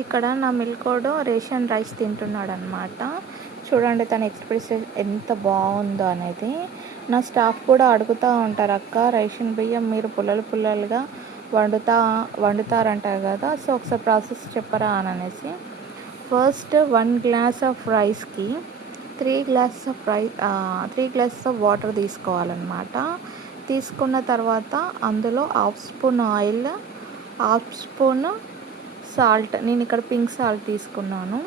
ఇక్కడ నా మిల్కోడు ration rice తింటున్నాడనమాట. చూడండి తన ఎక్స్‌ప్రెషన్ ఎంత బావుందో అనేది. నా స్టాఫ్ కూడా అడుగుతా ఉంటారు, "అక్క రేషన్ బియ్యం మీరు పుల్లలు పుల్లలుగా వండుతారంట కదా! సో, ఒకసారి ప్రాసెస్ చెప్పరా" అననేసి. ఫస్ట్ 1 గ్లాస్ ఆఫ్ రైస్‌కి 3 గ్లాసెస్ ఆఫ్ వాటర్ తీసుకోవాలన్నమాట. తీసుకున్న తర్వాత అందులో half spoon oil, half spoon salt, నేను ఇక్కడ పింక్ సాల్ట్ తీసుకున్నాను.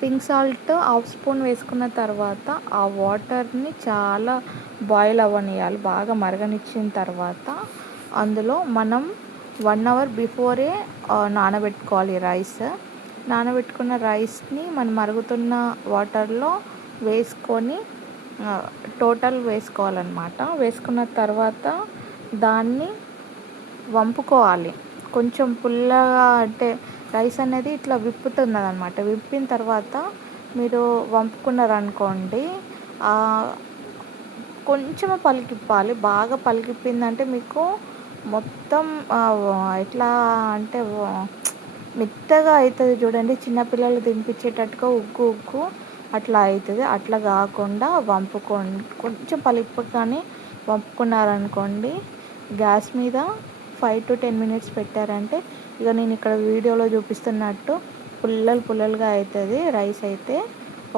పింక్ సాల్ట్ హాఫ్ స్పూన్ వేసుకున్న తర్వాత ఆ వాటర్ని చాలా బాయిల్ అవ్వనియాలి. బాగా మరగనిచ్చిన తర్వాత అందులో మనం 1 అవర్ బిఫోరే నానబెట్టుకోవాలి రైస్. నానబెట్టుకున్న రైస్ని మనం మరుగుతున్న వాటర్లో వేసుకొని టోటల్ వేసుకోవాలన్నమాట. వేసుకున్న తర్వాత దాన్ని వంపుకోవాలి. కొంచెం పుల్లగా అంటే రైస్ అనేది ఇట్లా విప్పుతున్నదనమాట. విప్పిన తర్వాత మీరు వంపుకున్నారనుకోండి, కొంచెమే పలికిప్పాలి. బాగా పలికిప్పిందంటే మీకు మొత్తం ఎట్లా అంటే మెత్తగా అవుతుంది చూడండి. చిన్నపిల్లలు తినిపించేటట్టుగా ఉగ్గు ఉగ్గు అట్లా అవుతుంది. అట్లా కాకుండా కొంచెం పలిపగానే వంపుకున్నారనుకోండి, గ్యాస్ మీద 5 to 10 మినిట్స్ పెట్టారంటే ఇక నేను ఇక్కడ వీడియోలో చూపిస్తున్నట్టు పుల్లలుగా అవుతుంది రైస్ అయితే.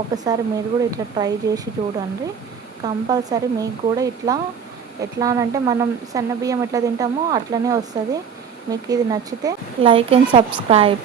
ఒకసారి మీరు కూడా ఇట్లా ట్రై చేసి చూడండి. కంపల్సరీ మీకు కూడా ఎట్లా అనంటే మనం సన్న బియ్యం ఎట్లా తింటామో అట్లనే వస్తుంది. మీకు ఇది నచ్చితే లైక్ అండ్ సబ్స్క్రైబ్.